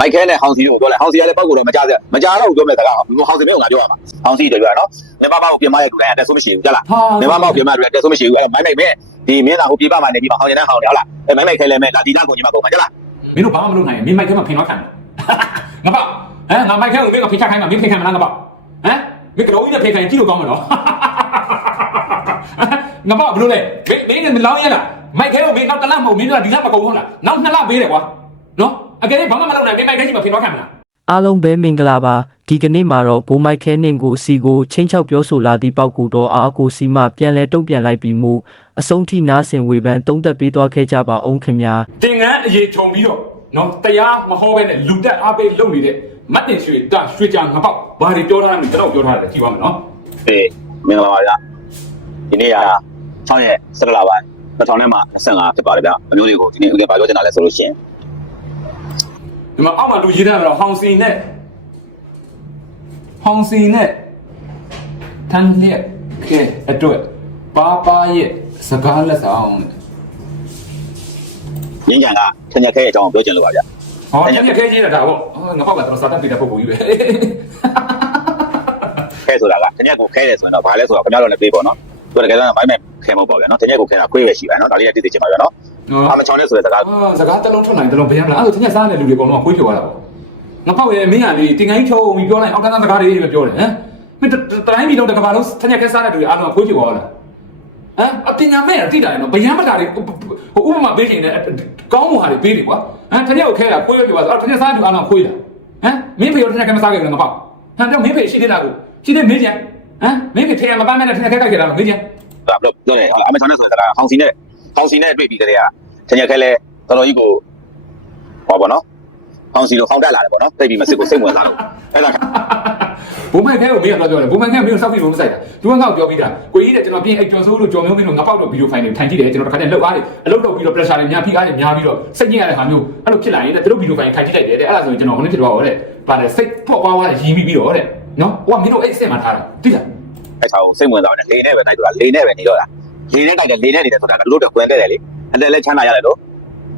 မိုက်ခဲနဲ့ဟောင်စီကိုပြောလိုက်ဟောင်စီကလည်းပောက်ကိုတော့မကြစမကြတော့ပြောမယ်စကားဟောင်စီမျိုးကငါပြောရမှာဟောင်စီတပြောရနော်နေမမောက်ပြင်မရဲ့လူတိုင်းအတက်ဆိုးမရှိဘူးကြလားဟာနေမမောက်ပြင်မတွေအတက်ဆိုးမရှိဘူးအဲ့မိုက်မိုက်ပဲဒီမင်းသားဟိုပြပမှာနေပြီးဟောင်ရတဲ့ဟောင်တယ်ဟုတ်လားအဲ့မိုက်မိုက်ခဲလည်းမဲ့လာဒီနာကိုညီမကုန်မှာကြလားမင်းတို့ဘာမှမလုပ်နိုင်ဘူးမင်းမိုက်ခဲမှာဖင်တော့ခံတယ်ငါပေါ့ဟမ်ငါမိုက်ခဲကိုမင်းကဖိချခိုင်းမှာမင်းဖိခံမလားငါပေါ့ဟမ်မင်းကတော့ကြီးနဲ့ဖိခံကြည့်လို့ကောင်းမှာနော်ငါပေါ့ဘလို့လဲမင်းမင်းကလောင်းရလားမိုက်ခဲကိုမင်းနောက်တစ်လမဟုတ်မင်းတို့ကဒီလမကုန်ဘူးလားနောက်နှစ်လပေးတယ်ကွာနော် အကယ်၍ဘာမှမလုပ်နိုင်မင်းမိုက်ခဲကြီးမှာဖင်တော့ခံမလားအားလုံးပဲမင်္ဂလာပါဒီကနေ့မှာတော့ဘိုးမိုက်ခဲနှင့်ကိုစီကိုချင်းချောက်ပြောဆိုလာသည့်ပောက်ကူတော့အားကိုစီမှပြန်လဲတုံ့ပြန်လိုက်ပြီးမှုအဆုံးထိနားဆင်ဝေဖန်တုံးသက်ပေးသွားခဲ့ကြပါအောင်ခင်ဗျာတင်ငန်းအရေးခြုံပြီးတော့နော်တရားမဟောပဲနဲ့လူတက်အားပေးလုပ်နေတဲ့မတ်တင်ရွှေတရွှေကြငါပေါ့ဘာတွေပြောထားလဲကျွန်တော်ပြောထားတယ်ကြည့်ပါမယ်နော်အေးမင်္ဂလာပါဗျဒီနေ့က6ရက်17လပိုင်း2000နဲ့မှ25ဖြစ်ပါတယ်ဗျအမျိုးလေးကိုဒီနေ့ဦးလေးပါပြောချင်တာလဲဆိုလို့ရှိရင် ဒီမှာအောက်မှာလူရေးထားတာတော့ဟောင်စီနဲ့ဟောင်စီနဲ့တန်လျက်ကဲအတွက်ပါပါရဲ့စကားလက်ဆောင်ရင်းကြံကထင်ရခဲအကြောင်းပြောချင်လို့ပါဗျဟောတန်လျက်ခဲကြီးတာဒါပေါ့ငါပေါ့ကတော့စာတတ်ပြီးတဲ့ပုံပုံကြီးပဲခဲဆိုတာကထင်ရကိုခဲတယ်ဆိုရင်တော့ဘာလဲဆိုတော့ခင်ဗျားတို့လည်းပြေးပေါ့နော်သူတကယ်တော့မိုင်းမဲ့ခဲမဟုတ်ပါဗျာနော်ထင်ရကိုခဲတာခွေးပဲရှိပါနော်ဒါလေးကတိတိကျကျပါဗျာနော် အာမချောင်းနဲ့ဆိုတဲ့စကားအာစကားတစ်လုံးထွက်နိုင်တစ်လုံးဘယ်ရမလားအဲ့ဒါတန်လျက်စားတဲ့လူတွေအကုန်လုံးကိုွေးဖြော်ရတာပေါ့ငါပေါ့ရဲ့မင်းကလေတင်ငိုင်းချုံပြီးပြောလိုက်အောက်ကန်းစကားတွေပဲပြောတယ်ဟမ်မင်းတိုင်းပြည်လုံးတစ်ကမ္ဘာလုံးတန်လျက်ခဲစားတဲ့လူတွေအားလုံးကိုွေးဖြော်ရတာဟမ်အပညာမဲ့တိတာနော်ဗျမ်းမတာတွေဟိုဥပမာပေးခြင်းနဲ့ကောင်းမွန်ဟာတွေပေးတယ်ကွာဟမ်တရက်ကိုခဲတာကိုရွက်ပြပါဆိုတော့တရက်စားတူအားလုံးခွေးတာဟမ်မင်းဖေရောတရက်ကမစားခဲ့ဘူးငါပေါ့ဟမ်တော့မင်းဖေရှိသေးတာကိုရှိသေးမင်းကြဟမ်မင်းဖေထဲမှာပါမဲ့တဲ့တရက်ခဲကြိုက်ခဲ့တာမင်းကြဒါဘလို့ပြောတယ်ဟုတ်လားအမချောင်းနဲ့ဆိုတဲ့စကားဟောင်စီနဲ့ဟောင်စီနဲ့တွေ့ပြီးကြတဲ့က ထင်ရခဲလဲတော်တော်ကြီးကိုဟောပါနော်ဟောင်စီလိုဖောင်းတက်လာတယ်ပေါ့နော်တိတ်ပြီးမစစ်ကိုစိတ်ဝင်စားလို့အဲ့ဒါဘုံမိုက်ခဲကိုမင်းကတော့ပြောတယ်ဘုံမိုက်ခဲမင်းကိုစောက်ပြီးဘုံမဆိုင်တာသူကငါ့ကိုပြောပြီးတာကိုကြီးတဲ့ကျွန်တော်ပြင်အိတ်ကျော်စိုးလို့ကြော်မျိုးမင်းတို့ငါပေါက်တော့ဗီဒီယိုဖိုင်တွေထိုင်ကြည့်တယ်ကျွန်တော်တခါတည်းလှုပ်အားတွေအလုပ်လုပ်ပြီးတော့ pressure တွေများဖိအားတွေများပြီးတော့စိတ်ညစ်ရတဲ့ဟာမျိုးအဲ့လိုဖြစ်လာရင်တဲ့သူတို့ဗီဒီယိုဖိုင်ထိုင်ကြည့်လိုက်တယ်တဲ့အဲ့ဒါဆိုရင်ကျွန်တော်ဟိုနေ့ဖြစ်သွားတော့တဲ့ပါတယ်စိတ်ဖော့ပွားသွားရည်ပြီးပြီးတော့တဲ့နော်ဟိုကမင်းတို့အဲ့အစ်စ်မှာထားတာသိလားအဲ့ဆောင်စိတ်ဝင်စားတယ်လေနဲ့ပဲတိုက်တော့လေနဲ့ပဲနေတော့တာလေနဲ့တိုက်တယ်လေနဲ့နေတယ်ဆိုတာကလို့တော့ကွင်းခဲ့တယ်လေ အတက်လဲချမ်းသာရတယ်လို့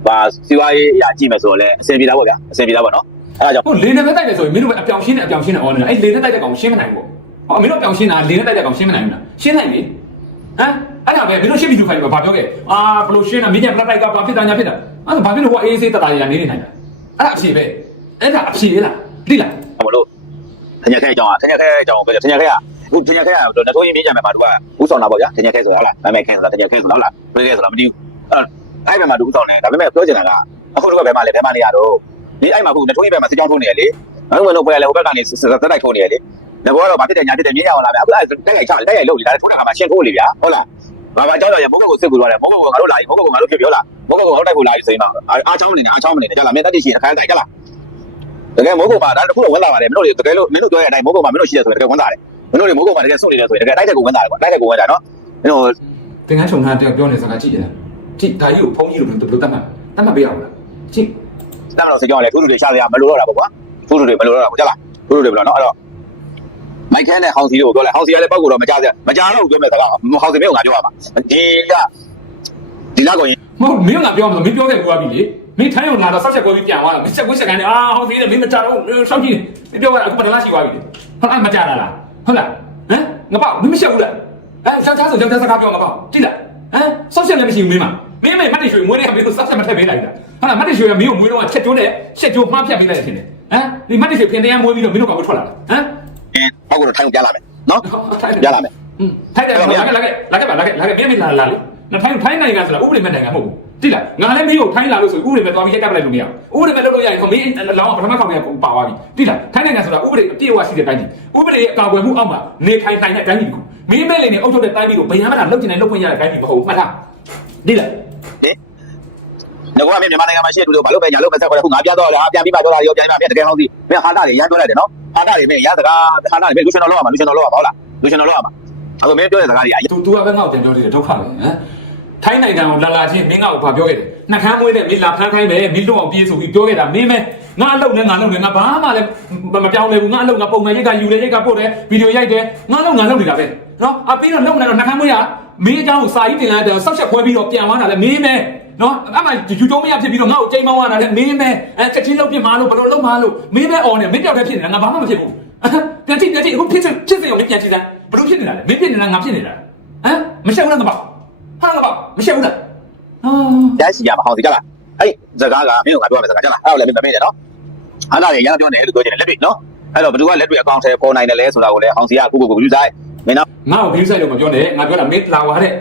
ဘာစီဝါရေးအရာကြည့်မယ်ဆိုတော့လေအဆင်ပြေတာပေါ့ဗျာအဆင်ပြေတာပေါ့နော်အဲ့ဒါကြောင့်ဟိုလေနဲ့ပဲတိုက်တယ်ဆိုရင်မင်းတို့အပြောင်ရှင်းနဲ့အပြောင်ရှင်းနဲ့အော်နေတာအဲ့လေနဲ့တိုက်တဲ့ကောင်ရှင်းမနိုင်ဘူးဟောမင်းတို့အပြောင်ရှင်းတာလေနဲ့တိုက်တဲ့ကောင်ရှင်းမနိုင်ဘူးလားရှင်းနိုင်ပြီဟမ်အဲ့ဒါပဲမင်းတို့ရှင်းဗီဒီယိုဖိုင်တွေဘာပြောခဲ့အာဘလို့ရှင်းတာမင်းညက်ပလက်တိုက်ကဘာဖြစ်တာညာဖြစ်တာအဲ့ဒါဘာဖြစ်လို့ဟိုအေးစေးတတာရနေနေနိုင်တာအဲ့ဒါအဖြေပဲအဲ့ဒါအဖြေလားသိလားဘာလို့ထင်ရခဲအကြောင်းอ่ะထင်ရခဲအကြောင်းကိုပြောထင်ရခဲကဟိုထင်ရခဲကတော့လက်ထိုးရင်မြင်ကြမယ်မှာသူကဥဆောင်တာပေါ့ဗျာထင်ရခဲဆိုတာဟုတ်လားမိုင်မိုင်ခဲဆိုတာထင်ရခဲဆိုတာဟုတ်လားပြေးခဲဆိုတာမသိဘူး အဲ့ဘက်မှာသူဥဆောင်တယ်ဒါပေမဲ့ပြောချင်တာကအခုတော့ဘယ်မှာလဲဘယ်မှာနေရတော့ဒီအဲ့မှာခုလက်ထိုးရင်ဘက်မှာစစ်ကြောင်းထိုးနေရလေငါတို့ကတော့ဘယ်လဲဟိုဘက်ကနေတက်တိုက်ထိုးနေရလေငါကတော့ဗာဖြစ်တယ်ညာဖြစ်တယ်မြင်ရအောင်လားဗျာအခုအဲ့တက်ရိုက်ချတက်ရိုက်လို့ဒီလားထိုးတာကမှရှင်းထိုးလေဗျာဟုတ်လားဘာဘာကြောက်ရရမိုးဘက်ကိုစစ်ကူသွားတယ်မိုးဘက်ကိုငါတို့လာရင်မိုးဘက်ကိုငါတို့ပြပြောလားမိုးဘက်ကိုငါတို့တိုက်ဖို့လာရင်ဆိုရင်တော့အားချောင်းနေတယ်အားချောင်းနေတယ်ကြလားမင်းတက်တရှိရင်အခန်းတိုက်ကြလားတကယ်မိုးကုတ်ပါဒါတခုတော့ဝင်လာပါတယ်မင်းတို့တကယ်လို့မင်းတို့ပြောတဲ့အတိုင်းမိုးကုတ်ပါမင်းတို့ရှိတယ်ဆိုရင်တကယ်ဝင်လာတယ်မင်းတို့တွေမိုးကုတ်ပါတကယ်စွန့်နေတယ်ဆိုရင်တကယ်တိုက်တဲ့ကိုဝင်လာတယ်ကွာတိုက်တဲ့ကိုဝင်လာနော်မင်းတို့သင်္ကန်းချုံထားတဲ့ပြောနေစကားကြည့်တယ် ကြည့်ဒါကြီးကိုဖုန်းကြီးလို့ဘယ်လိုတတ်မှတ်တတ်မှတ်ပေးရအောင်လားကြည့်တမ်းတော့စကြောင်းလေထူးထူးတွေရှာစရာမလိုတော့တာပေါ့ကွာထူးထူးတွေမလိုတော့တာပေါ့ကြလားထူးထူးတွေဘယ်လိုနော်အဲ့တော့မိုက်ခန်းနဲ့ဟောင်စီတွေကိုပြောလိုက်ဟောင်စီကလည်းပောက်ကိုတော့မကြစရာမကြတော့ပြောမယ်စကားဟောင်စီမျိုးကငါပြောရမှာဒီကဒီလောက်ကိုရင်မဟုတ်မင်းကပြောမလို့မင်းပြောခဲ့ကွာပြီလေမင်းထိုင်းကိုလာတော့ဆောက်ချက်ကိုပြီးပြန်သွားတာမင်းချက်ကိုချက်ကန်နေအာဟောင်းသေးတယ်မင်းမကြတော့ဆောက်ကြည့်မင်းပြောခဲ့အခုမတလားရှိသွားပြီဟုတ်လားမကြတာလားဟုတ်လားဟမ်ငါပေါ့မင်းမရှက်ဘူးလားအဲယောက်ျားဆိုယောက်ျားစကားပြောငါပေါ့ကြည့်လားဟမ်ဆောက်ချက်လည်းမရှိဘူးမင်းမ မင်းမေမတ်တရွှေမွေးတဲ့မင်းတို့ဆောက်ချက်မထည့်ပေးလိုက်တာဟုတ်လားမတ်တရွှေကမင်းကိုမွေးတော့ချက်ကျိုးနဲ့ချက်ကျိုးမှားဖြတ်ပေးလိုက်တယ်ထင်တယ်ဟမ်ဒီမတ်တရွှေဖင်တရားမွေးပြီးတော့မင်းတို့ကောင်ထွက်လာတာဟမ်ပောက်ကိုတော့ထိုင်ပြလာမယ်နော်ပြလာမယ်อืมထိုက်တယ်လာခဲ့လာခဲ့လာခဲ့ပါလာခဲ့လာခဲ့မြင်မြင်လာလာလေနော်ထိုင်းထိုင်းနိုင်ငံဆိုတာဥပဒေမဲ့နိုင်ငံမဟုတ်ဘူးတိလားငါလည်းမင်းကိုထိုင်းလာလို့ဆိုဥပဒေမဲ့သွားပြီးရိုက်ကပ်ပလိုက်လို့မရဘူးဥပဒေမဲ့လုပ်လို့ရရင်ခမင်းလောင်းပထမခေါင်းကပါသွားပြီတိလားထိုင်းနိုင်ငံဆိုတာဥပဒေအပြည့်အဝရှိတဲ့တိုင်းပြည်ဥပဒေရဲ့အကာအကွယ်မှုအောက်မှာနေထိုင်နိုင်တဲ့တိုင်းပြည်ကိုမင်းမဲ့လေနေအုပ်ချုပ်တဲ့တိုင်းပြည်ကိုဘယ်ရမှလာလုပ်ကျင်နိုင်လုပ်ခွင့်ရတဲ့တိုင်းပြည်မဟုတ်ဘူးမှတ်လားတိလား ငါကမင်းမြန်မာနိုင်ငံမှာရှိတဲ့လူတွေဘာလို့ပဲညာလို့ပဲဆက်ခေါ်တယ်ခုငါပြတော့လားပြန်ပြီးပါတော့လားရောပြန်ပြီးပါပြန်တကယ်ဟောင်းစီမင်းဟာတာတွေရမ်းပြောလိုက်တယ်နော်ဟာတာတွေမင်းရစကားဟာတာတွေမင်းလူရှင်တော်လောက်ရမှာလူရှင်တော်လောက်ရမှာဟုတ်လားလူရှင်တော်လောက်ရမှာအခုမင်းပြောတဲ့စကားတွေအ तू तू ကပဲငေါ့ပြန်ပြောသေးတယ်ဒုက္ခပဲဟမ်ထိုင်းနိုင်ငံကိုလာလာချင်းမင်းငါ့ကိုဗာပြောခဲ့တယ်နှခမ်းမွေးတဲ့မင်းလာဖမ်းခိုင်းမယ်မင်းလွတ်အောင်ပြေးဆိုပြီးပြောခဲ့တာမင်းမဲငါအလုပ်နဲ့ငါလုပ်နေငါဘာမှလည်းမပြောင်းလဲဘူးငါအလုပ်ငါပုံမှန်ရိတ်ကယူလေရိတ်ကပို့တယ်ဗီဒီယိုရိုက်တယ်ငါလုပ်ငါလုပ်နေတာပဲနော်အပြီးတော့လုပ်နေတော့နှခမ်းမွေးက မင်းအကြောင်းကိုစာကြီးတင်လိုက်တယ်ဆောက်ချက်ခွဲပြီးတော့ပြန်သွားတာလေမင်းမဲနော်အဲ့မှာယူကျုံးမရဖြစ်ပြီးတော့ငါ့ကိုချိန်မောင်းရတာလေမင်းပဲအဲချက်ချင်းလုပ်ပြမှာလို့ဘယ်လိုလုပ်မှာလို့မင်းပဲအော်နေမင်းပြောက်တည်းဖြစ်နေတာငါဘာမှမဖြစ်ဘူးပြန်ကြည့်ပြန်ကြည့်အခုဖြစ်ဖြစ်စေအောင်ပြန်ကြည့်စမ်းဘယ်လိုဖြစ်နေတာလဲမင်းဖြစ်နေတာငါဖြစ်နေတာဟမ်မရှက်ဘူးလားငါပါဟာငါပါမရှက်ဘူးလားအာရရှိရမှာဟောင်းစီကြလားအဲ့စကားကမင်းကငါပြောရမယ်စကားကြလားအဲ့တော့လည်းမင်းမင်းနော်အားလာရင်ရပြောနေလို့ပြောချင်တယ်လက်တွေ့နော်အဲ့တော့ဘယ်သူကလက်တွေ့အကောင့်ထဲပေါ်နိုင်တယ်လဲဆိုတာကိုလည်းဟောင်းစီကအခုကိုကိုယူဆိုင် မင်းနော်ငါ့ကို view site လို့မပြောနဲ့ငါပြောတာမင်းလာသွားတဲ့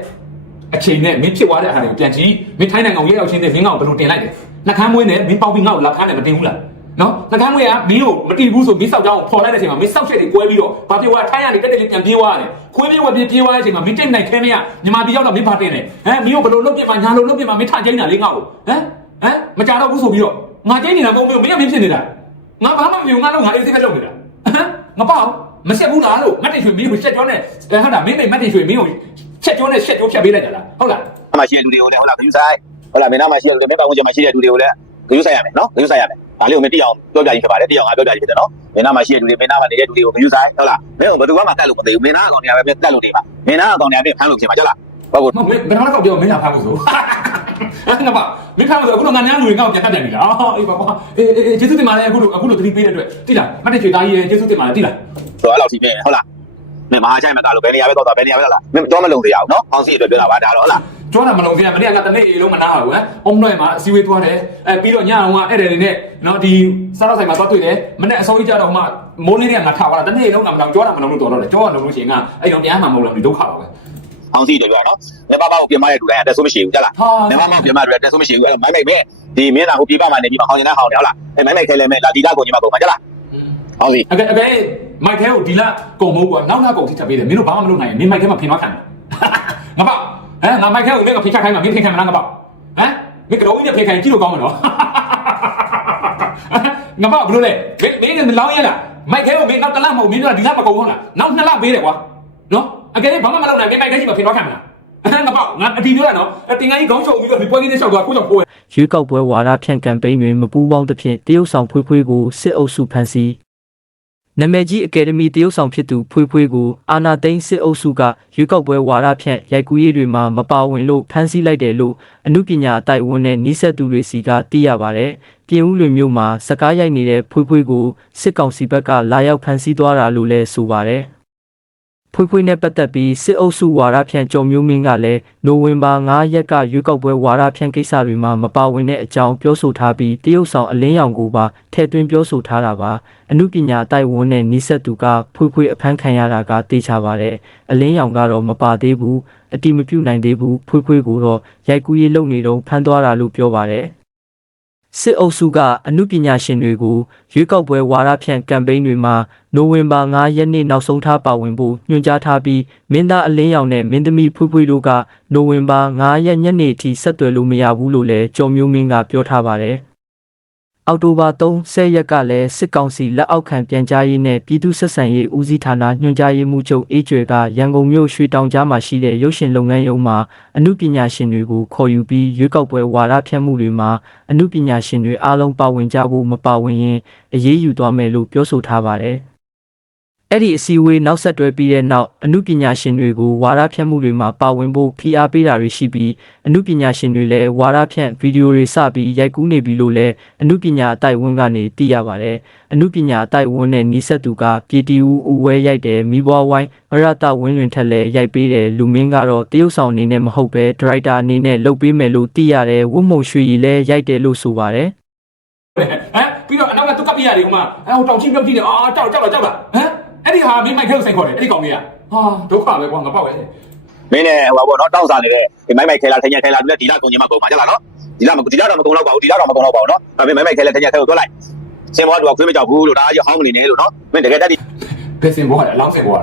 အချိန်နဲ့မင်းဖြစ်သွားတဲ့အားတွေကိုပြန်ကြည့်မင်းထိုင်းနိုင်ငံကိုရောက်ချင်းနဲ့မင်းငါ့ကိုဘယ်လိုတင်လိုက်လဲနှကမ်းမွေးနဲ့မင်းပေါက်ပြီးငါ့ကိုလက်ခါနဲ့မတင်ဘူးလားနော်နှကမ်းမွေးကမင်းကိုမတီးဘူးဆိုမင်းစောက်ကြောင်းကိုပေါ်လိုက်တဲ့အချိန်မှာမင်းစောက်ချက်တွေကွဲပြီးတော့ဘာပြောရထိုင်းရနေတက်တက်လေးပြန်ပြေးသွားတယ်ခွေးပြေးဝက်ပြေးပြေးသွားတဲ့အချိန်မှာမင်းတိတ်နိုင်ခဲမရညီမတီရောက်တော့မင်းဘာတင်လဲဟမ်မင်းကိုဘယ်လိုလုပ်ပြမှာညာလိုလုပ်ပြမှာမင်းထကျင်းတာလေးငါ့ကိုဟမ်ဟမ်မကြတော့ဘူးဆိုပြီးတော့ငါကျင်းနေတာပုံမျိုးမင်းကမင်းဖြစ်နေတာငါဘာမှမပြောငါတော့ငါလေးစိတ်ပဲလုပ်နေတာဟမ်ငါပေါ့ မဆက်ဘူးလားလို့မတ်တင်ရွှေမင်းကိုချက်ကြောနဲ့ဟုတ်လားမင်းမိမတ်တင်ရွှေမင်းကိုချက်ကြောနဲ့ချက်ကြောဖြတ်ပေးလိုက်ကြလားဟုတ်လားအမှရှိတဲ့လူတွေကိုလည်းဟုတ်လားဂယူဆိုင်ဟုတ်လားမင်းနာမှာရှိတဲ့လူတွေမင်းပတ်ဝန်းကျင်မှာရှိတဲ့လူတွေကိုလည်းဂယူဆိုင်ရမယ်နော်ဂယူဆိုင်ရမယ်ဒါလေးကိုမင်းတိအောင်ပြောပြကြီးဖြစ်ပါတယ်တိအောင်ငါပြောပြကြီးဖြစ်တယ်နော်မင်းနာမှာရှိတဲ့လူတွေမင်းနာမှာနေတဲ့လူတွေကိုဂယူဆိုင်ဟုတ်လားမင်းကဘယ်သူမှမကတ်လို့မသိဘူးမင်းနာအကောင်တွေကပဲတက်လို့နေပါမင်းနာအကောင်တွေကပြင်ဖမ်းလို့ဖြစ်မှာကြလားဟုတ်ကောမမင်းဘယ်တော့တော့ပြောမင်းလာဖမ်းလို့ဆို အဲ့ငါပါမင်းဖမ်းလို့ဆိုအခုတော့ငါများလူတွေငါ့ကိုပြန်တတ်တယ်ပြီလားအော်အေးပါကွာအေးအေးကျေးဇူးတင်ပါတယ်အခုလိုအခုလိုသတိပေးတဲ့အတွက်တိလားမတ်တင်ရွှေသားကြီးရဲ့ကျေးဇူးတင်ပါတယ်တိလားဆိုတော့အဲ့လောက်ထိပြင်ဟုတ်လားမင်းမဟာချိုင်မကလို့ဘယ်နေရာပဲတော့တာဘယ်နေရာပဲလားမင်းတော့မလုံသေးရအောင်နော်ဟောင်းစီအတွက်ပြောတာပါဒါတော့ဟုတ်လားကျောတာမလုံးစရာမနေ့ကတနေ့အေးလုံးမနာပါဘူးဟမ်အုံးတော့မှာအစည်းအဝေးသွားတယ်အဲပြီးတော့ညအောင်ကအဲ့တယ်တွေနဲ့နော်ဒီစားတော့ဆိုင်မှာသွားတွေ့တယ်မနေ့အစောကြီးကြတော့မှမိုးလေးတွေကငါထားသွားတာတနေ့လုံးကမလောင်ကျောတာမလုံးလို့တော်တော့တယ်ကျောကလုံးလို့ရှိရင်ကအဲ့တော့ပြန်မှမဟုတ်လားဒီဒုက္ခပါပဲ ဟောင်းစီအတွက်ပြောတာနော်မင်းပါပါကိုပြင်မတဲ့လူတိုင်းအတက်ဆိုးမရှိဘူးကြလားဟာမင်းပါပါပြင်မတွေအတက်ဆိုးမရှိဘူးအဲ့တော့မိုင်းမိုက်ပဲဒီမင်းနာဟိုပြေးပါမှနေပြီးမှဟောင်းနေတာဟောင်းနေဟုတ်လားအဲ့မိုင်းမိုက်ခဲလဲမဲလာဒီတာကိုညီမပုံမှာကြလားဟောင်းစီအကဲအကဲမိုက်ခဲကိုဒီလကုံမိုးကွာနောက်နောက်ကုံထိထပ်ပေးတယ်မင်းတို့ဘာမှမလုပ်နိုင်ရင်မင်းမိုက်ခဲမှာဖင်သွားခံတယ်ငါပေါ့ဟမ်ငါမိုက်ခဲကိုမင်းကဖိချခိုင်းမှာမင်းဖိခိုင်းမှာလားငါပေါ့ဟမ်မင်းကတော့ကြီးဖိခိုင်းကြည့်လို့ကောင်းမှာနော်ငါပေါ့ဘလို့လဲမင်းမင်းကလောင်းရလားမိုက်ခဲကိုမင်းနောက်တစ်လမဟုတ်မင်းတို့ကဒီလမကုံဟုတ်လားနောက်နှစ်လပေးတယ်ကွာနော် အကဲဘာမှမလုပ်နိုင်မင်းမိုက်ခဲကြီးမှာဖင်သွားခံမလားငါပေါ့ငါအတီပြောရနော်တင်ငါကြီးခေါင်းချုပ်ပြီးတော့ဒီပွဲလေးနဲ့ရှောက်သွားကိုကြောင့်ပိုးရွေးကောက်ပွဲဝါဒဖြန့်ကမ်ပိန်းတွင်မပူးပေါင်းသဖြင့်တရုတ်ဆောင်ဖွေးဖွေးကိုစစ်အုပ်စုဖမ်းဆီးနာမည်ကြီးအကယ်ဒမီတရုတ်ဆောင်ဖြစ်သူဖွေးဖွေးကိုအာနာသိန်းစစ်အုပ်စုကရွေးကောက်ပွဲဝါဒဖြန့်ရိုက်ကူးရေးတွေမှာမပါဝင်လို့ဖမ်းဆီးလိုက်တယ်လို့အမှုပညာအတိုက်အဝန်နဲ့နှိဆက်သူတွေစီကသိရပါတယ်။ပြင်ဦးလွင်မြို့မှာစကားရိုက်နေတဲ့ဖွေးဖွေးကိုစစ်ကောင်စီဘက်ကလာရောက်ဖမ်းဆီးသွားတာလို့လည်းဆိုပါတယ်။ ဖွေးဖွေးနဲ့ပတ်သက်ပြီးစစ်အုပ်စုဝါဒဖြန့်ကြုံမျိုးမင်းကလည်းနိုဝင်ဘာ9ရက်ကရွေးကောက်ပွဲဝါဒဖြန့်ကိစ္စတွေမှာမပါဝင်တဲ့အကြောင်းပြောဆိုထားပြီးတရုတ်ဆောင်အလင်းရောင်ကိုပါထည့်သွင်းပြောဆိုထားတာပါအမှုပညာအတိုက်ဝန်းနဲ့နီးစပ်သူကဖွေးဖွေးအဖမ်းခံရတာကတေချာပါတယ်အလင်းရောင်ကတော့မပါသေးဘူးအတိမပြုတ်နိုင်သေးဘူးဖွေးဖွေးကိုတော့ရိုက်ကူးရေးလုပ်နေတော့ဖမ်းသွားတာလို့ပြောပါတယ် စစ်အုပ်စုကအမှုပညာရှင်တွေကိုရွေးကောက်ပွဲဝါဒဖြန့်ကမ်ပိန်းတွေမှာနိုဝင်ဘာ9ရက်နေ့နောက်ဆုံးထားပါဝင်ဖို့ညွှန်ကြားထားပြီးမင်းသားအလင်းရောင်နဲ့မင်းသမီးဖွေးဖွေးတို့ကနိုဝင်ဘာ9ရက်ညနေထိဆက်သွယ်လို့မရဘူးလို့လည်းကြော်မျိုးမင်းကပြောထားပါတယ်။ အောက်တိုဘာ30ရက်ကလည်းစစ်ကောင်စီလက်အောက်ခံပြန်ကြားရေးနဲ့ပြည်သူ့ဆက်ဆံရေးဦးစီးဌာနညွှန်ကြားရေးမှူးချုပ်အေးကျွေကရန်ကုန်မြို့ရွှေတောင်ကြားမှာရှိတဲ့ရုပ်ရှင်လုပ်ငန်းရုံမှာအမှုပညာရှင်တွေကိုခေါ်ယူပြီးရွေးကောက်ပွဲဝါဒဖြန့်မှုတွေမှာအမှုပညာရှင်တွေအားလုံးပါဝင်ကြဖို့မပါဝင်ရင်အရေးယူသွားမယ်လို့ပြောဆိုထားပါတယ်။ အဲ့ဒီအစည်းအဝေးနောက်ဆက်တွဲပြီးတဲ့နောက်အမှုပညာရှင်တွေကိုဝါဒဖြန့်မှုတွေမှာပါဝင်ဖို့ဖိအားပေးတာတွေရှိပြီးအမှုပညာရှင်တွေလည်းဝါဒဖြန့်ဗီဒီယိုတွေစပြီးရိုက်ကူးနေပြီလို့လည်းအမှုပညာအတိုက်ဝန်းကနေသိရပါတယ်။အမှုပညာအတိုက်ဝန်းနဲ့နီးစပ်သူကပြည်တီဦးဦးဝဲရိုက်တယ်မိဘဝိုင်းမရတဝင်းလွင်ထက်လည်းရိုက်ပေးတယ်လူမင်းကတော့တရုတ်ဆောင်အနေနဲ့မဟုတ်ပဲဒရိုက်တာအနေနဲ့လုပ်ပေးမယ်လို့သိရတယ်ဝတ်မုံရွှေရီလည်းရိုက်တယ်လို့ဆိုပါတယ်။ဟမ်ပြီးတော့အနောက်ကသူကပ်ပြရတယ်ဟိုမှာအဲဟိုတောင်ချင်းပြုတ်ကြည့်တယ်အာကြောက်ကြောက်လာကြောက်လာဟမ် အဲ့ဒီဟာမင်းမိုက်ခဲကိုစိန်ခေါ်တယ်အဲ့ဒီကောင်လေးကဟာဒုက္ခပဲကွာငါပေါ့ပဲမင်းနဲ့ဟိုပါဘောနော်တောက်စားနေတဲ့ဒီမိုက်မိုက်ခဲလာထင်ရခဲလာပြီးဒီလာကုန်ညီမပုံမှာကြလားနော်ဒီလာမဒီလာတော့မကုန်တော့ပါဘူးဒီလာတော့မကုန်တော့ပါဘူးနော်ဒါပေမဲ့မိုက်မိုက်ခဲလာထင်ရခဲကိုတွက်လိုက်စင်ဘောကခွေးမကြောက်ဘူးလို့ဒါရဟောင်းမနေနဲ့လို့နော်မင်းတကယ်တက်ဒီဘယ်စင်ဘောရအလောင်းစင်ဘောရ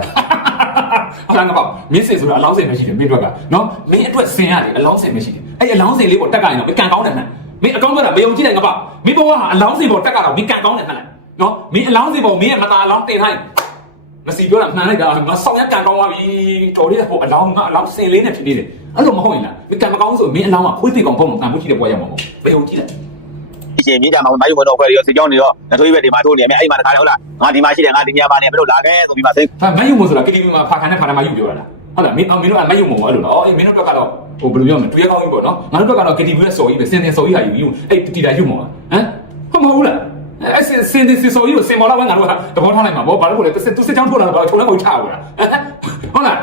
အလားငါပေါ့မင်းစင်ဆိုတာအလောင်းစင်မရှိတယ်မင်းအတွက်ကနော်မင်းအတွက်စင်ရတယ်အလောင်းစင်မရှိတယ်အဲ့အလောင်းစင်လေးပေါ်တက်ကြရင်တော့မကန်ကောင်းတယ်မှန်မင်းအကောင်းပြောတာမယုံကြည့်နိုင်ငါပေါ့မင်းဘဝဟာအလောင်းစင်ပေါ်တက်ကြတော့မင်းကန်ကောင်းတယ်မှန်လားနော်မင်းအလောင်းစင်ပေါ်မင်းရဲ့မသားအလောင်းတင်ထိုင်း မစီပြောတာမှန်လိုက်တာငါဆောင်ရကန်ကောင်းသွားပြီတော်လေးဟိုအလောင်းငါအလောင်းစင်လေးနဲ့ဖြစ်နေတယ်အဲ့လိုမဟုတ်ရင်လားမင်းကန်မကောင်းဆိုမင်းအလောင်းကခွေးတိကောင်ပုံမှန်ကန်မှုရှိတဲ့ဘဝရမှာမဟုတ်မယုံကြည့်လိုက်ရှင်မြင်းကြမှာမိုက်မတော့ခွဲရောစီကြောင်းနေတော့အထွေးပဲဒီမှာထိုးနေမယ်အဲ့မှာတခါလေဟုတ်လားငါဒီမှာရှိတယ်ငါဒီနေရာမှာနေဘယ်လိုလာခဲ့ဆိုပြီးမှစိတ်ဟာမယူမို့ဆိုတာကလီမီမှာဖာခံနဲ့ဖာနာမှာယူပြောတာလားဟုတ်လားမင်းမင်းတို့ကမယူမို့အဲ့လိုနော်အေးမင်းတို့တော့ကတော့ဟိုဘယ်လိုပြောမလဲတွေ့ရကောင်းကြီးပေါ့နော်ငါတို့ဘက်ကတော့ KTV ရဲ့စော်ကြီးပဲစင်တင်စော်ကြီးဟာယူယူအဲ့တီတာယူမောဟမ်ဟုတ်မဟုတ်လား အဲ့စင်စင်တင်စော်ကြီးကိုစင်မော်လာပဲငါတို့ကသဘောထားလိုက်မှာဗောဘာလို့လဲသူစစ်ချောင်းထိုးလာတော့ချုံလည်းကိုချအောင်လားဟုတ်လား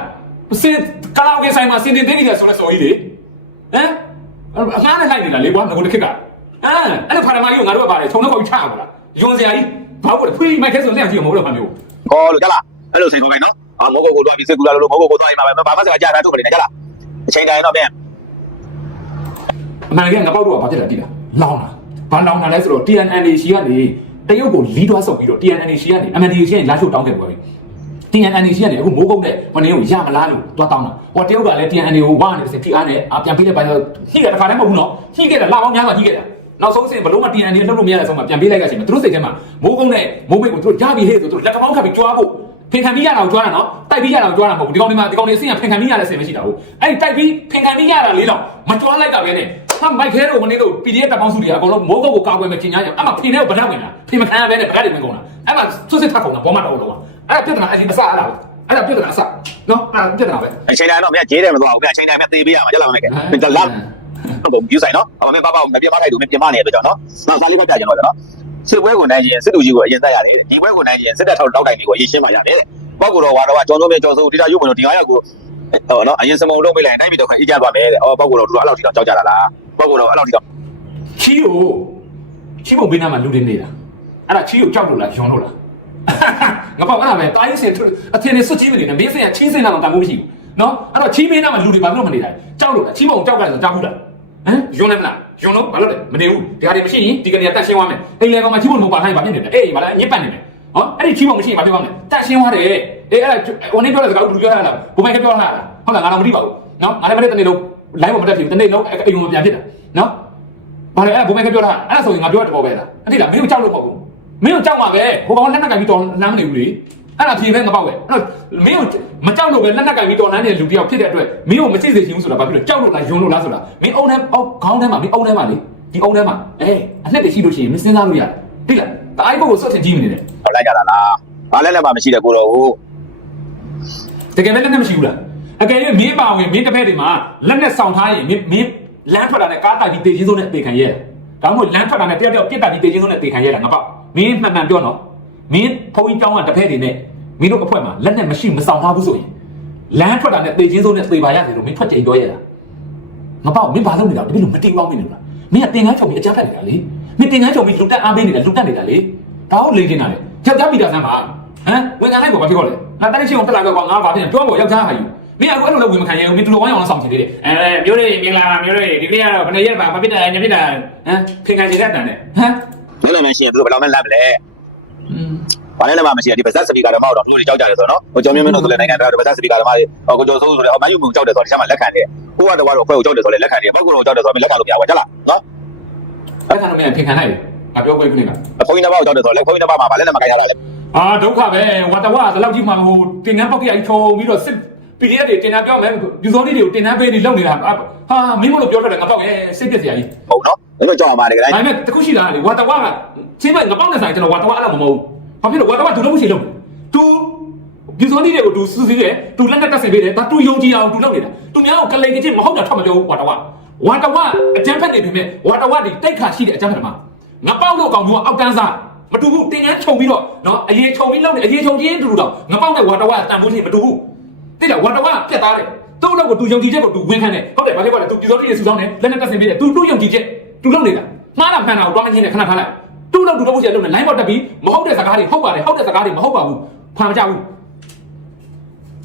စင်ကာလာโอเกဆိုင်မှာစင်တင်သိနေတယ်ဆိုလဲစော်ကြီးလေဟမ်အငားနဲ့လိုက်နေတာလေကွာငါတို့တစ်ခက်ကအဲအဲ့လိုဖာရမကြီးကိုငါတို့ကပါတယ်ချုံလည်းကိုချအောင်လားယွန်စရာကြီးဘာလို့လဲဖွေးမိုက်ခဲဆိုလက်ကြည့်မဟုတ်တော့ဘာမျိုး ခေါ်လို့ကြလားအဲ့လိုစိတ်ခေါ်ခိုင်းနော်အာမောကိုကိုတော့ပြီးစိတ်ကူလာလို့မောကိုကိုတော့အိမ်မှာပဲဘာမှစကားကြားတာထုတ်ပနေကြလားအချိန်တိုင်းတော့ပြန် အမှန်တကယ်ငါပေါက်တော့ဘာဖြစ်လဲတိလားလောင်းတာ ဘာလောင်းတာလဲဆိုတော့ TNN ရှိကနေတရုတ်ကိုလီးတွားဆုပ်ပြီးတော့ TNN ရှိကနေ MND ရှိကနေလာချို့တောင်းခဲ့ပေါ်ပြီ TNN ရှိကနေအခုမိုးကုန်းတဲ့ဝန်နေကိုရမလားလို့တွားတောင်းတာဟောတရုတ်ကလည်း TNN ကိုဝါနေစင် TR နဲ့အပြန်ပေးတဲ့ပိုင်းတော့ရှိခဲ့တဲ့ခါတည်းမဟုတ်ဘူးနော်ရှိခဲ့တယ်လာအောင်များစွာရှိခဲ့တယ်နောက်ဆုံးစင်ဘလို့မ TNN လှုပ်လို့မရတဲ့ဆုံးမှာပြန်ပေးလိုက်ကြချိန်မှာသူတို့စိတ်ထဲမှာမိုးကုန်းတဲ့မိုးမိတ်ကိုသူတို့ရပြီဟဲ့ဆိုသူတို့လက်ကပေါင်းခတ်ပြီးကြွားဖို့ဖင်ခံပြီးရတာကိုကြွားတာနော်တိုက်ပြီးရတာကိုကြွားတာမဟုတ်ဘူးဒီကောင်ဒီမှာဒီကောင်ဒီအစင်ကဖင်ခံပြီးရတဲ့ဆင်မရှိတာဟုတ်အဲ့ဒီတိုက်ပြီးဖင်ခံပြီးရတာလေးတော့မကြွားလိုက်တာပဲနဲ့ ဟာမိုက်ခဲတို့မနေတို့ PDF တပ်ပေါင်းစုတွေအကုန်လုံးမိုးကုန်းကိုကာကွယ်မယ်ကျင်ညာရအဲ့မှာဖင်ထဲကိုဗဒတ်ဝင်တာဖင်မခံရဘဲနဲ့ဗဒတ်တွေဝင်ကုန်တာအဲ့မှာဆွစစ်ထပ်ကုန်တာဘောမတော်တော့အဲ့ဒါပြဿနာအဲ့ဒီအစအဲ့ဒါအဲ့ဒါပြဿနာအစနော်အဲ့ဒါပြဿနာပဲအချိန်တိုင်းတော့မင်းဂျေးတယ်မသွားဘူးမင်းအချိန်တိုင်းပဲသေပေးရမှာကြလားမင်းကပြန်လာတော့ဘုံယူဆိုင်နော်အမင်းပါပါမပြမထိုက်သူမင်းပြမနေတဲ့အတွက်ကြောင့်နော်နောက်စားလေးပဲပြကြတော့နော်စစ်ပွဲကိုနိုင်ရင်စစ်တူကြီးကိုအရင်တက်ရတယ်ဒီပွဲကိုနိုင်ရင်စစ်တပ်ထောက်တောက်တိုင်တွေကိုအရင်ရှင်းပါရတယ်ပေါ့ကတော့ဝါတော့ကျော်စုံမြေကျော်စုံတိတာရုပ်မလို့ဒီ9ယောက်ကိုဟောနော်အရင်စမုံလုံးပေးလိုက်တိုင်းပြည်တော့ခအီးကြသွားမယ်တဲ့အော်ပေါ့ကတော့သူတို့အဲ့လောက်ထိတော့ကြောက်ကြတာလား ပေါ့ကတော့အဲ့လောက်ထိတော့ချီကိုချီမုံဘေးနားမှာလူတွေနေတာအဲ့ဒါချီကိုကြောက်လို့လားယွန်လို့လားငါပေါ့အဲ့ဒါပဲတားရင်စင်အထင်နဲ့စွတ်ကြီးမနေနဲ့မင်းစင်ကချင်းစင်လာတော့တန်ဖို့မရှိဘူးနော်အဲ့တော့ချီဘေးနားမှာလူတွေဘာလို့မနေတာကြောက်လို့လားချီမုံကြောက်ကြတယ်ဆိုကြောက်ဘူးလားဟမ်ယွန်လဲမလားယွန်လို့ဘာလို့လဲမနေဘူးဒီဟာတွေမရှိရင်ဒီကနေတက်ရှင်းသွားမယ်အိမ်လေကောင်မှာချီမုံမပါနိုင်ဘာဖြစ်နေလဲအေးမလားညစ်ပတ်နေတယ်ဟောအဲ့ဒီချီမုံမရှိရင်ဘာဖြစ်သွားမလဲတက်ရှင်းသွားတယ်အေးအဲ့ဒါဟိုနေ့ပြောတဲ့စကားကိုလူပြောရလားဘုမိုင်းကပြောရလားဟုတ်လားငါတော့မသိပါဘူးနော်ငါလည်းမနေ့တနေ့လုံး live မတက်ဖြစ်ဘူးတနေ့လုံးအိမ်ကိုပြန်ဖြစ်တာနော်ဘာလဲအဲ့ဒါဘုံမဲကပြောတာအဲ့ဒါဆိုရင်ငါပြောတဲ့ပေါ်ပဲလားအဲ့ဒီလားမင်းတို့ကြောက်လို့ပေါ့ဘူးမင်းတို့ကြောက်မှာပဲဟိုကောင်လက်နက်ကင်ပြီးတော်လမ်းမနေဘူးလေအဲ့ဒါဖြေပဲငါပေါ့ပဲအဲ့တော့မင်းတို့မကြောက်လို့ပဲလက်နက်ကင်ပြီးတော်လမ်းနေတဲ့လူတယောက်ဖြစ်တဲ့အတွက်မင်းတို့မသိစေချင်ဘူးဆိုတာဘာဖြစ်လို့ကြောက်လို့လားယွန်းလို့လားဆိုတာမင်းအုံထဲအောက်ခေါင်းထဲမှာမင်းအုံထဲမှာလေဒီအုံထဲမှာအေးအလှက်တွေရှိလို့ရှိရင်မင်းစဉ်းစားလို့ရတယ်သိလားတအားကိုစွတ်ချင်ကြည့်နေတယ်လိုက်ကြတာလားအားလည်းလည်းမှမရှိတဲ့ကိုတော့ဟိုတကယ်လည်းလက်နဲ့မရှိဘူးလား အကယ်၍မင်းပါဝင်မင်းတစ်ဖက်တွေမှာလက်နဲ့ဆောင်ထားရင်မင်းမင်းလမ်းထွက်လာတဲ့ကားတိုက်ပြီးတေချင်းစိုးနဲ့အသေးခံရဲဒါမှမဟုတ်လမ်းထွက်လာတဲ့တယောက်တယောက်ပြစ်တာပြီးတေချင်းစိုးနဲ့အသေးခံရဲတာငါပေါ့မင်းမှန်မှန်ပြောနော်မင်းဖုန်းကြီးကြောင်းကတစ်ဖက်တွေနဲ့မင်းတို့အဖွဲမှာလက်နဲ့မရှိမဆောင်ထားဘူးဆိုရင်လမ်းထွက်လာတဲ့တေချင်းစိုးနဲ့သေပါရတယ်လို့မင်းထွက်ကြိမ်ပြောရတာငါပေါ့မင်းဘာလုပ်နေတာတပည့်လို့မတင်ပေါင်းမင်းနေတာမင်းကတင်ငန်းချုံပြီးအကြမ်းဖက်နေတာလေမင်းတင်ငန်းချုံပြီးလူတက်အားပေးနေတာလူတက်နေတာလေဒါကိုလိန်နေတာလေယောက်ျားမိသားစမ်းပါဟမ်ဝန်ခံလိုက်ကိုဘာဖြစ်ခေါ်လဲငါတက်တဲ့ချင်းကိုတက်လာကြကွာငါဘာဖြစ်လဲပြောဖို့ယောက်ျားဟာယူ မင်းအခုအဲ့လိုလည်းဝင်မခံရဘူးမင်းတူတော်ဝိုင်းအောင်ဆောင်ချင်သေးတယ်အဲမျိုးတွေမင်္ဂလာမျိုးတွေဒီကနေ့ကတော့ဘယ်နေ့ရက်ပါဘာဖြစ်တယ်ညဖြစ်တာဟမ်ခင်ခံချင်တဲ့တန်နဲ့ဟမ်ဒီလိုမရှိရင်သူတို့ဘယ်လောက်မှလမ်းမလဲဘာလဲလည်းမရှိရင်ဒီပါဇက်စပီကာတော့မဟုတ်တော့သူတို့ကြောက်ကြတယ်ဆိုတော့ဟိုကျော်မြင့်မင်းတို့ဆိုလည်းနိုင်ငံတော်ပါဇက်စပီကာတော့မလေးဟိုကိုကျော်စိုးဆိုလည်းအမယူမှုကြောက်တယ်ဆိုတော့ဒီချက်မှလက်ခံတယ်ကိုကတော့ကတော့အဖွဲ့ကိုကြောက်တယ်ဆိုလည်းလက်ခံတယ်ဘောက်ကတော့ကြောက်တယ်ဆိုတော့လက်ခံလို့မရဘူးကြလားနော်အဲ့ခံတော့မင်းခင်ခံလိုက်ငါပြောခွင့်ခင်းကဘုန်းကြီးတစ်ပါးကိုကြောက်တယ်ဆိုတော့လည်းဘုန်းကြီးတစ်ပါးမှာဘာလဲနဲ့မကြရတာလဲအာဒုက္ခပဲဝတ်တဝါဒီလောက်ကြီးမှဟိုတင်ငန်းပေါက်ကြီးထုံပြီးတော့စစ် PDF တွေတင်တာပြောမယ်ယူဇော်လေးတွေကိုတင်တာပေးနေလောက်နေတာဟာမင်းမလို့ပြောတတ်တယ်ငါပေါ့ရဲ့စိတ်ပြက်စရာကြီးဟုတ်နော်ဒါပေမဲ့ကြောက်ရပါတယ်ကြလားဒါပေမဲ့တခုရှိလားလေဝါတဝါကချင်းမငပေါက်နေဆိုင်ကျွန်တော်ဝါတဝါအဲ့လိုမမဟုတ်ဘူးဘာဖြစ်လို့ဝါတဝါသူလုံးမရှိလုံးသူယူဇော်လေးတွေကိုသူစူးစီးတယ်သူလက်နဲ့တက်ဆင်ပေးတယ်ဒါသူယုံကြည်အောင်သူလုပ်နေတာသူများကိုကလိန်ကချင်းမဟုတ်တာထွက်မပြောဘူးဝါတဝါဝါတဝါအကျန်းဖက်နေပြီမဲ့ဝါတဝါတွေတိတ်ခါရှိတဲ့အကျန်းဖက်မှာငပေါက်လို့ကောင်မျိုးကအောက်တန်းစားမတူဘူးတင်ငန်းခြုံပြီးတော့နော်အရေးခြုံပြီးလောက်နေအရေးခြုံချင်းတူတူတော့ငပေါက်နဲ့ဝါတဝါတန်ဖိုးချင်းမတူဘူး တိတယ်ဝါတော်ကပြက်သားတယ်သူ့လောက်ကိုသူယုံကြည်ချက်ကိုသူဝင်ခံတယ်ဟုတ်တယ်ဘာလဲဘာလဲသူပြည်တော်တည်းရဲ့စူဆောင်းတယ်လက်နဲ့တက်ဆင်ပေးတယ်သူသူ့ယုံကြည်ချက်သူလောက်နေတာမှားတာမှန်တာကိုတွားမချင်းနဲ့ခဏထားလိုက်သူ့လောက်သူတော့ဘုရားလုံးနဲ့ line ပေါ်တက်ပြီးမဟုတ်တဲ့စကားတွေဟုတ်ပါတယ်ဟုတ်တဲ့စကားတွေမဟုတ်ပါဘူးဖာမကြဘူး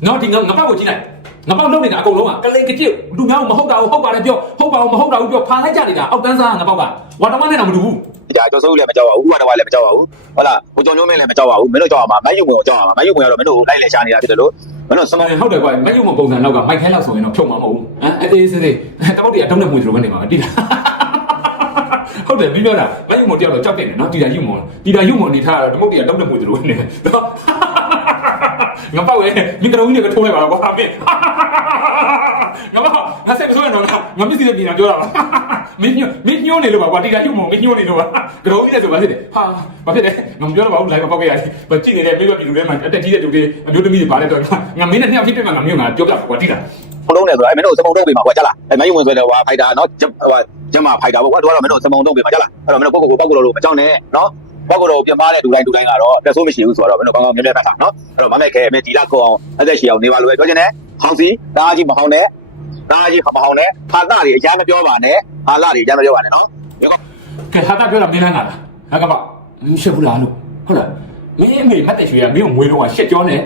နော်ဒီငါငါပောက်ကိုကြည့်လိုက်ငါပောက်လုံးနေတာအကုန်လုံးကကလေးကကြည့်လူများမဟုတ်တာကိုဟုတ်ပါတယ်ပြောဟုတ်ပါအောင်မဟုတ်တာကိုပြောဖာလိုက်ကြနေတာအောက်တန်းစားငါပောက်ကဝါတော်မနဲ့တော့မတူဘူးဒါကျော်စိုးလည်းမကြောက်ပါဘူးဦးကတော်လည်းမကြောက်ပါဘူးဟုတ်လားကိုကျော်ညိုးမင်းလည်းမကြောက်ပါဘူးမင်းတို့ကြောက်ပါမှာမယူဝင်ကိုကြောက်ပါမှာမယူဝင်ကတော့မင်းတို့လိုက်လေရှားနေတာဖြစ်တယ်လို့ မင်းတို့စမဟုတ်တယ်ကွာမယူမပုံစံနောက်ကမိုက်ခဲလောက်ဆိုရင်တော့ဖြုတ်မှာမဟုတ်ဘူးဟမ်အဲ့ဒီစစ်စစ်တပုတ်တည်းအတုံးနဲ့မှုသူတို့ကနေမှာတိတာဟုတ်တယ်ပြီးပြောတာမယူမတယောက်တော့ကြောက်တယ်နော်တီတာယူမတီတာယူမအနေထားတော့တပုတ်တည်းအတုံးနဲ့မှုသူတို့ကနေနော်ငါပေါ့ရဲ့မင်းကတော်ကြီးတွေကထိုးလိုက်ပါကွာမင်းငါပေါ့ငါဆက်မဆိုးရတော့ငါမမစ်စီတဲ့ပြင်တာပြောတာပါ မင်းညမင်းညိုးနေလို့ပါကွာတီတာယူမမင်းညိုးနေလို့ပါကတော်ကြီးလည်းဆိုပါစစ်တယ်ဟာဘာဖြစ်လဲငါမပြောတော့ပါဘူး live ပေါက်ခဲ့ရတယ်ဘာကြည့်နေတဲ့မိဘပြည်သူတွေမှာအတက်ကြီးတဲ့သူတွေအမျိုးသမီးတွေပါလဲတော့ငါမင်းနဲ့နှစ်ယောက်ဖြစ်ပြမှာငါမျိုးငါပြောပြပါကွာတိတာုံတုံးတယ်ဆိုတာအဲမင်းတို့စမုံတုံးပေးမှာကွာကြလားအဲမယုံဝင်ဆိုတဲ့ဟိုဖိုက်တာနော်ဟိုဂျမဖိုက်တာပေါ့ကွာတို့ကတော့မင်းတို့စမုံတုံးပေးမှာကြလားအဲ့တော့မင်းတို့ကိုကိုကိုပောက်ကိုလိုမကြောက်နဲ့နော်ပောက်ကိုလိုပြင်မာတဲ့ဒူတိုင်းဒူတိုင်းကတော့တက်ဆိုးမရှိဘူးဆိုတော့မင်းတို့ကောင်းကောင်းမြဲမြဲတတ်တာနော်အဲ့တော့မမဲ့ခဲမင်းဒီလာခေါအောင်အသက်ရှည်အောင်နေပါလို့ပဲပြောချင်တယ်ဟောင်းစီတားကြီးမဟောင်းနဲ့ တားကြီးမဟောင်းနဲ့ဖာတာတွေအကြမ်းမပြောပါနဲ့ဟာလာတွေအကြမ်းမပြောပါနဲ့နော်ကဲဟာတာပြောတာမင်းလန်းလာလားဟာကပါရှစ်ဘူးလားလို့ဟုတ်လားမင်းအမေမတ်တဲ့ရွှေကမင်းကိုမွေးတော့ရှက်ကြောနဲ့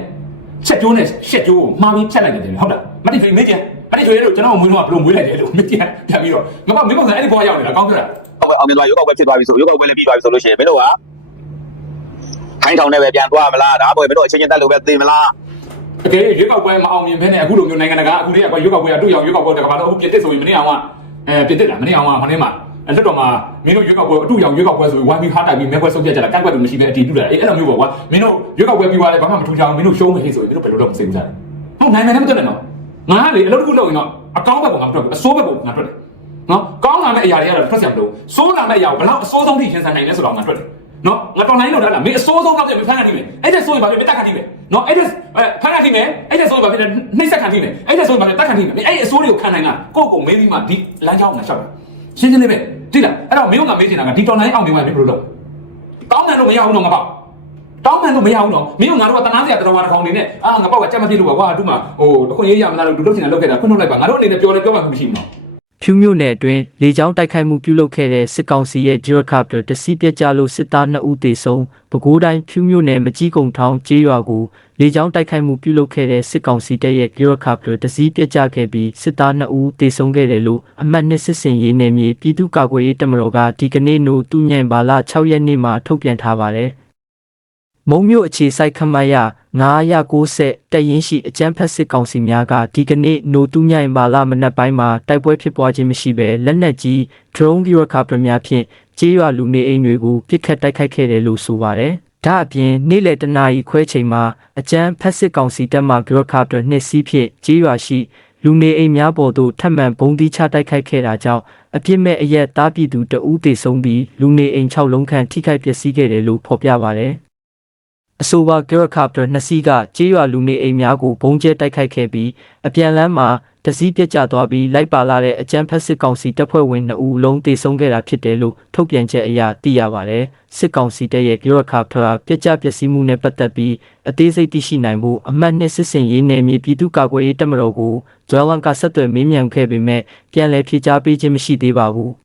ရှက်ကြောနဲ့ရှက်ကြောကိုမှားပြီးဖြတ်လိုက်တယ်ဟုတ်လားမတ်တဲ့ရွှေမင်းကျန်မတ်တဲ့ရွှေတို့ကျွန်တော်မွေးတော့ဘလို့မွေးလိုက်တယ်လို့မင်းကျန်ပြန်ပြီးတော့မမမင်းကအဲ့ဒီပေါ်ရောက်နေတာကောင်းကြလားဟုတ်ကဲ့အောင်မြင်သွားရုပ်ောက်ပဲဖြစ်သွားပြီဆိုရုပ်ောက်ပဲလည်းပြီးသွားပြီဆိုလို့ရှိရင်မင်းတို့ကခိုင်းထောင်နဲ့ပဲပြန်သွားမလားဒါပေါ်မင်းတို့အချင်းချင်းတက်လို့ပဲသိမလား တကယ်ရွေးကောက်ပွဲမအောင်မြင်ဖဲနဲ့အခုလိုမျိုးနိုင်ငံတကာအခုတည်းကရွေးကောက်ပွဲကတူရောက်ရွေးကောက်ပွဲတကဘာလို့အခုပြစ်တစ်ဆိုရင်မနေ့အောင်ကအဲပြစ်တစ်လားမနေ့အောင်ကခொနေ့မှာအဲ့တော့မှမင်းတို့ရွေးကောက်ပွဲအတူရောက်ရွေးကောက်ပွဲဆိုရင်ဝိုင်းပြီးဟားတိုက်ပြီးမဲခွဲဆုံးဖြတ်ကြတာကန့်ကွက်လို့မရှိပဲအတီးတူတာအေးအဲ့လိုမျိုးပေါ့ကွာမင်းတို့ရွေးကောက်ပွဲပြီးသွားတယ်ဘာမှမထူးခြားဘူးမင်းတို့ရှုံးမယ်ဟေ့ဆိုရင်မင်းတို့ဘယ်လိုတော့မစိတ်ဘူးစားဟုတ်နိုင်နိုင်လည်းမတက်နဲ့နော်ငါကလေအလုပ်တစ်ခုလုပ်ရင်တော့အကောင်းဘက်ကိုငါထွက်တယ်အဆိုးဘက်ကိုငါထွက်တယ်နော်ကောင်းလာတဲ့အရာတွေကတော့ထွက်စရာမလိုဆိုးလာတဲ့အရာကိုဘယ်တော့အဆိုးဆုံးထိရှင်းဆိုင်နိုင်လဲဆိုတော့ငါထွက်တယ် နော်ငါတော်နိုင်လို့ဒါလားမင်းအစိုးဆုံးတော့ပြမဖမ်းခံနေမယ်အဲ့ဒါဆိုရင်ဘာဖြစ်လဲတက်ခံနေမယ်နော်အဲ့ဒါဖမ်းခံနေမယ်အဲ့ဒါဆိုရင်ဘာဖြစ်လဲနှိမ့်ဆက်ခံနေမယ်အဲ့ဒါဆိုရင်ဘာဖြစ်လဲတက်ခံနေမယ်အဲ့ဒီအစိုးတွေကိုခံနိုင်တာကိုယ့်ကိုမင်းပြီးမှဒီလမ်းကြောင်းမှာရှောက်တယ်ရှင်းရှင်းလေးပဲသိလားအဲ့တော့မင်းကမေးချင်တာကဒီတော်နိုင်အောင်နေမှမင်းဘယ်လိုလုပ်ကောင်းတယ်လို့မရဘူးနော်ငါပေါ့တောင်းမှန်လို့မရဘူးနော်မင်းကငါတို့ကတနာစရာတော်ဝါတစ်ကောင်နေနဲ့အာငါပေါ့ကကြက်မဖြစ်လို့ပါကွာအတူမှာဟိုအခွင့်အရေးရမလားလို့ဒုလုပ်ချင်တာလုပ်ခဲ့တာခွင့်ထုတ်လိုက်ပါငါတို့အနေနဲ့ပြောလဲပြောမှမရှိဘူးနော် ဖြူးမြို့နယ်အတွင်းလေကြောင်းတိုက်ခိုက်မှုပြုလုပ်ခဲ့တဲ့စစ်ကောင်စီရဲ့ Gyrocopter တစီးပြက်ကျလို့စစ်သား2ဦးသေဆုံးပဲခူးတိုင်းဖြူးမြို့နယ်မကြီးကုံထောင်ကျေးရွာကိုလေကြောင်းတိုက်ခိုက်မှုပြုလုပ်ခဲ့တဲ့စစ်ကောင်စီတပ်ရဲ့ Gyrocopter တစီးပြက်ကျခဲ့ပြီးစစ်သား2ဦးသေဆုံးခဲ့တယ်လို့အမှတ်2စစ်စင်ရေးနယ်မြေပြည်သူ့ကာကွယ်ရေးတပ်မတော်ကဒီကနေ့နိုတူညံဘာလ6ရက်နေ့မှာထုတ်ပြန်ထားပါတယ် မုံမြို့အခြေစိုက်ခမရ990တက်ရင်ရှိအကြမ်းဖက်စစ်ကောင်စီများကဒီကနေ့နိုတူးမြိုင်မာလာမနက်ပိုင်းမှာတိုက်ပွဲဖြစ်ပွားခြင်းမရှိဘဲလက်နက်ကြီး drone helicopter များဖြင့်ကြေးရွာလူနေအိမ်တွေကိုပစ်ခတ်တိုက်ခိုက်ခဲ့တယ်လို့ဆိုပါတယ်။ဒါအပြင်နေ့လယ်တနာရီခွဲချိန်မှာအကြမ်းဖက်စစ်ကောင်စီတပ်မှ helicopter နှစ်စီးဖြင့်ကြေးရွာရှိလူနေအိမ်များပေါ်သို့ထပ်မံဘုံတိချတိုက်ခိုက်ခဲ့တာကြောင့်အပြစ်မဲ့အရက်သားပြည်သူတအူးသေဆုံးပြီးလူနေအိမ်6လုံးခန့်ထိခိုက်ပျက်စီးခဲ့တယ်လို့ဖော်ပြပါတယ်။ အဆိုပါ Gyrocopter နှစ်စီးကကြေးရွာလူနေအိမ်များကိုဘုံကျဲတိုက်ခိုက်ခဲ့ပြီးအပြန်လန်းမှာတစည်းပြက်ကျသွားပြီးလိုက်ပါလာတဲ့အကြမ်းဖက်စစ်ကောင်စီတပ်ဖွဲ့ဝင်2ဦးလုံးတေဆုံးခဲ့တာဖြစ်တယ်လို့ထုတ်ပြန်ချက်အရသိရပါတယ်။စစ်ကောင်စီတပ်ရဲ့ Gyrocopter ပြက်ကျပျက်စီးမှုနဲ့ပတ်သက်ပြီးအသေးစိတ်သိရှိနိုင်ဖို့အမှတ်နှစ်စစ်စင်ရေးနယ်မြေပြည်သူ့ကာကွယ်ရေးတပ်မတော်ကိုဂျွဲလန်ကဆက်သွယ်မေးမြန်းခဲ့ပေမဲ့ပြန်လည်ဖြေကြားပေးခြင်းမရှိသေးပါဘူး။